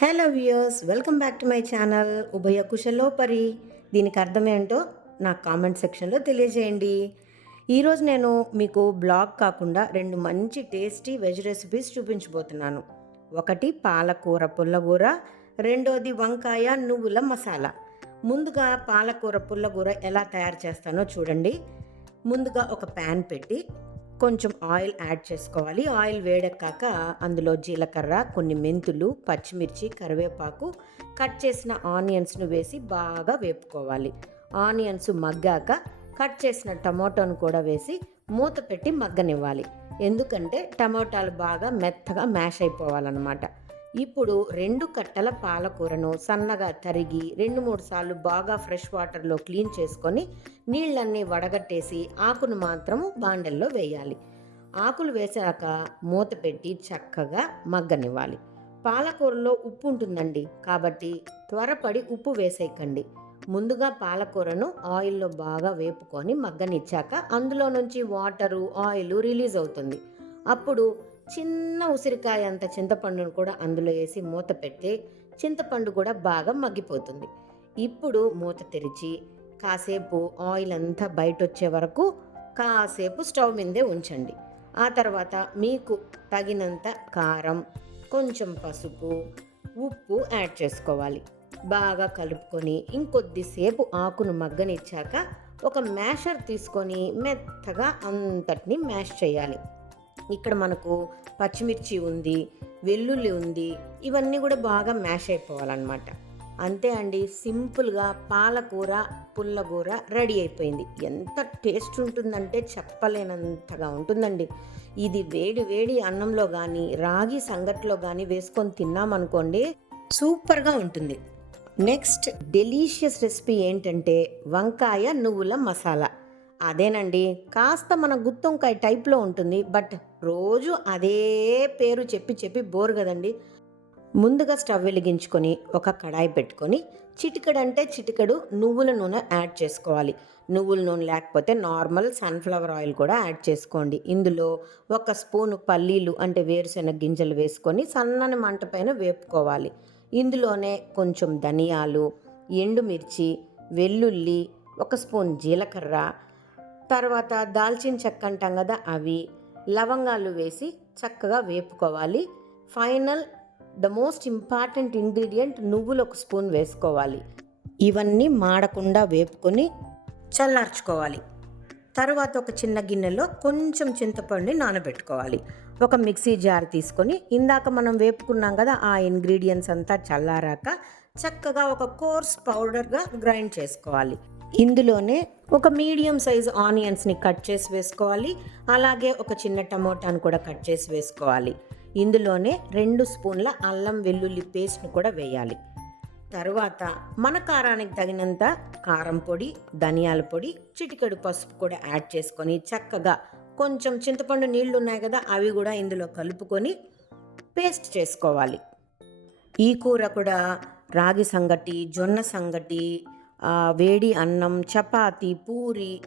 Hello viewers welcome back to my channel ఉభయ కుశలోపరి. దీనికి అర్థం ఏంటో నాకు కామెంట్ సెక్షన్లో తెలియజేయండి. ఈరోజు నేను మీకు బ్లాగ్ కాకుండా రెండు మంచి టేస్టీ వెజ్ రెసిపీస్ చూపించబోతున్నాను. ఒకటి పాలకూర పుల్లగూర రెండోది వంకాయ నువ్వుల మసాలా. ముందుగా పాలకూర పుల్లగూర ఎలా తయారు చేస్తానో చూడండి. ముందుగా ఒక ప్యాన్ పెట్టి కొంచెం ఆయిల్ యాడ్ చేసుకోవాలి. ఆయిల్ వేడెక్కాక అందులో జీలకర్ర కొన్ని మెంతులు పచ్చిమిర్చి కరివేపాకు కట్ చేసిన ఆనియన్స్ను వేసి బాగా వేపుకోవాలి. ఆనియన్స్ మగ్గాక కట్ చేసిన టమాటోను కూడా వేసి మూత పెట్టి మగ్గనివ్వాలి. ఎందుకంటే టమోటాలు బాగా మెత్తగా మ్యాష్ అయిపోవాలన్నమాట. ఇప్పుడు రెండు కట్టల పాలకూరను సన్నగా తరిగి రెండు మూడు సార్లు బాగా ఫ్రెష్ వాటర్లో క్లీన్ చేసుకొని నీళ్ళన్నీ వడగట్టేసి ఆకును మాత్రము బాండల్లో వేయాలి. ఆకులు వేసాక మూత పెట్టి చక్కగా మగ్గనివ్వాలి. పాలకూరలో ఉప్పు ఉంటుందండి. కాబట్టి త్వరపడి ఉప్పు వేసేయకండి. ముందుగా పాలకూరను ఆయిల్లో బాగా వేపుకొని మగ్గనిచ్చాక అందులో నుంచి వాటరు ఆయిల్ రిలీజ్ అవుతుంది. అప్పుడు చిన్న ఉసిరికాయ అంత చింతపండును కూడా అందులో వేసి మూత పెడితే చింతపండు కూడా బాగా మగ్గిపోతుంది. ఇప్పుడు మూత తెరిచి కాసేపు ఆయిల్ అంతా బయట వచ్చే వరకు కాసేపు స్టవ్ మీదే ఉంచండి. ఆ తర్వాత మీకు తగినంత కారం కొంచెం పసుపు ఉప్పు యాడ్ చేసుకోవాలి. బాగా కలుపుకొని ఇంకొద్దిసేపు ఆకును మగ్గనిచ్చాక ఒక మ్యాషర్ తీసుకొని మెత్తగా అంతటిని మ్యాష్ చేయాలి. ఇక్కడ మనకు పచ్చిమిర్చి ఉంది వెల్లుల్లి ఉంది ఇవన్నీ కూడా బాగా మ్యాష్ అయిపోవాలన్నమాట. అంతే అండి సింపుల్గా పాలకూర పుల్లకూర రెడీ అయిపోయింది. ఎంత టేస్ట్ ఉంటుందంటే చెప్పలేనంతగా ఉంటుందండి. ఇది వేడి వేడి అన్నంలో కానీ రాగి సంగట్లో కానీ వేసుకొని తిన్నామనుకోండి సూపర్గా ఉంటుంది. నెక్స్ట్ డెలీషియస్ రెసిపీ ఏంటంటే వంకాయ నువ్వుల మసాలా. అదేనండి. కాస్త మన గుత్తొంకాయ టైప్లో ఉంటుంది. బట్ రోజు అదే పేరు చెప్పి చెప్పి బోర్ కదండి. ముందుగా స్టవ్ వెలిగించుకొని ఒక కడాయి పెట్టుకొని చిటికడు అంటే చిటికడు నువ్వుల నూనె యాడ్ చేసుకోవాలి. నువ్వుల నూనె లేకపోతే నార్మల్ సన్ఫ్లవర్ ఆయిల్ కూడా యాడ్ చేసుకోండి. ఇందులో ఒక స్పూన్ పల్లీలు అంటే వేరుశెనగ గింజలు వేసుకొని సన్నని మంట పైన వేపుకోవాలి. ఇందులోనే కొంచెం ధనియాలు ఎండుమిర్చి వెల్లుల్లి ఒక స్పూన్ జీలకర్ర తర్వాత దాల్చిన చెక్క అంటాం కదా అవి లవంగాలు వేసి చక్కగా వేపుకోవాలి. Final the most important ingredient నువ్వులు ఒక స్పూన్ వేసుకోవాలి. ఇవన్నీ మాడకుండా వేపుకొని చల్లార్చుకోవాలి. తర్వాత ఒక చిన్న గిన్నెలో కొంచెం చింతపండుని నానబెట్టుకోవాలి. ఒక మిక్సీ జార్ తీసుకొని ఇందాక మనం వేపుకున్నాం కదా ఆ ఇంగ్రీడియంట్స్ అంతా చల్లారాక చక్కగా ఒక కోర్స్ పౌడర్గా గ్రైండ్ చేసుకోవాలి. ఇందులోనే ఒక మీడియం సైజ్ ఆనియన్స్ని కట్ చేసి వేసుకోవాలి. అలాగే ఒక చిన్న టమోటాను కూడా కట్ చేసి వేసుకోవాలి. ఇందులోనే రెండు స్పూన్ల అల్లం వెల్లుల్లి పేస్ట్ను కూడా వేయాలి. తర్వాత మన కారానికి తగినంత కారం పొడి ధనియాల పొడి చిటికెడు పసుపు కూడా యాడ్ చేసుకొని చక్కగా కొంచెం చింతపండు నీళ్ళు ఉన్నాయి కదా అవి కూడా ఇందులో కలుపుకొని పేస్ట్ చేసుకోవాలి. ఈ కూర కూడా రాగి సంగటి జొన్న సంగటి వేడి అన్నం చపాతి పూరి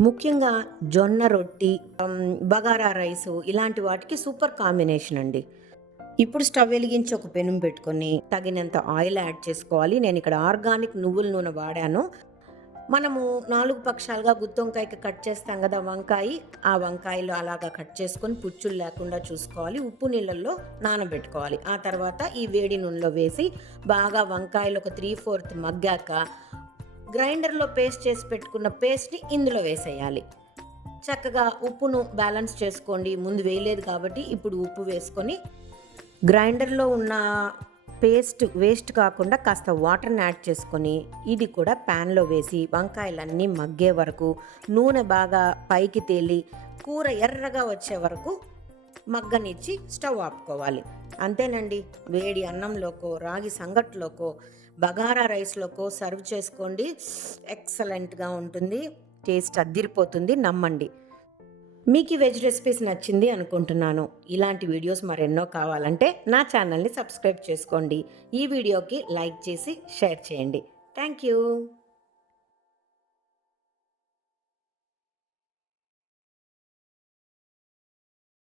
ముఖ్యంగా జొన్న రొట్టి బగారా రైస్ ఇలాంటి వాటికి సూపర్ కాంబినేషన్ అండి. ఇప్పుడు స్టవ్ వెలిగించి ఒక పెనం పెట్టుకొని తగినంత ఆయిల్ యాడ్ చేసుకోవాలి. నేను ఇక్కడ ఆర్గానిక్ నువ్వుల నూనె వాడాను. మనము నాలుగు పక్షాలుగా గుత్తొంకాయకి కట్ చేస్తాం కదా వంకాయ. ఆ వంకాయలు అలాగా కట్ చేసుకొని పుచ్చులు లేకుండా చూసుకోవాలి. ఉప్పు నీళ్ళల్లో నానబెట్టుకోవాలి. ఆ తర్వాత ఈ వేడి నూనెలో వేసి బాగా వంకాయలు ఒక త్రీ ఫోర్త్ మగ్గాక గ్రైండర్లో పేస్ట్ చేసి పెట్టుకున్న పేస్ట్ని ఇందులో వేసేయాలి. చక్కగా ఉప్పును బ్యాలెన్స్ చేసుకోండి. ముందు వేయలేదు కాబట్టి ఇప్పుడు ఉప్పు వేసుకొని గ్రైండర్లో ఉన్న పేస్ట్ వేస్ట్ కాకుండా కాస్త వాటర్ని యాడ్ చేసుకొని ఇది కూడా ప్యాన్లో వేసి వంకాయలన్నీ మగ్గే వరకు నూనె బాగా పైకి తేలి కూర ఎర్రగా వచ్చే వరకు మగ్గనిచ్చి స్టవ్ ఆపుకోవాలి. అంతేనండి. వేడి అన్నంలోకో రాగి సంగట్లోకో బగారా రైస్లోకో సర్వ్ చేసుకోండి. ఎక్సలెంట్గా ఉంటుంది. టేస్ట్ అద్దిరిపోతుంది. నమ్మండి. మీకు ఈ వెజ్ రెసిపీస్ నచ్చింది అనుకుంటున్నాను. ఇలాంటి వీడియోస్ మరెన్నో కావాలంటే నా ఛానల్ని సబ్స్క్రైబ్ చేసుకోండి. ఈ వీడియోకి లైక్ చేసి షేర్ చేయండి. Thank you.